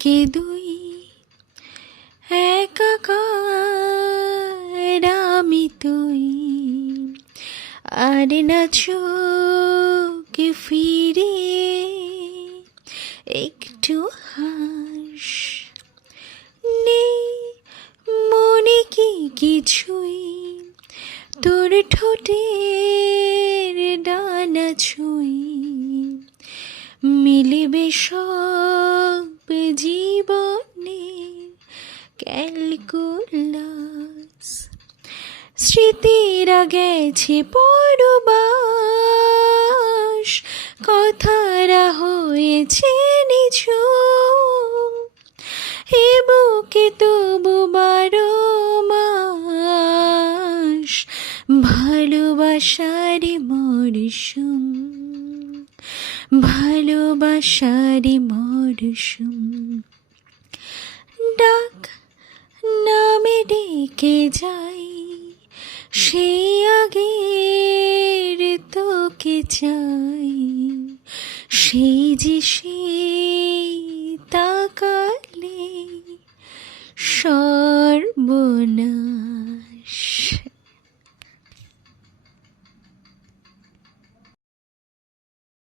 কে দুই একাকার আমি তুই, আর না চোখে ফিরে একটু হাস। নেই মনে কি কিছুই, তোর ঠোঁটের ডানা ছুঁই, মিলিবে সব জীবনে ক্যালকুলাস। স্মৃতিরা গেছে পরবাস, কথারা হয়েছে নিঝুম, এ বুকে তবু 12 মাস ভালোবাসারি মরশুম, ভালোবাসারি মরশুম। ডাক নামে ডেকে যাই, সেই আগের তোকে চাই, সেই যে সেই তাকালে সর্বনাশ।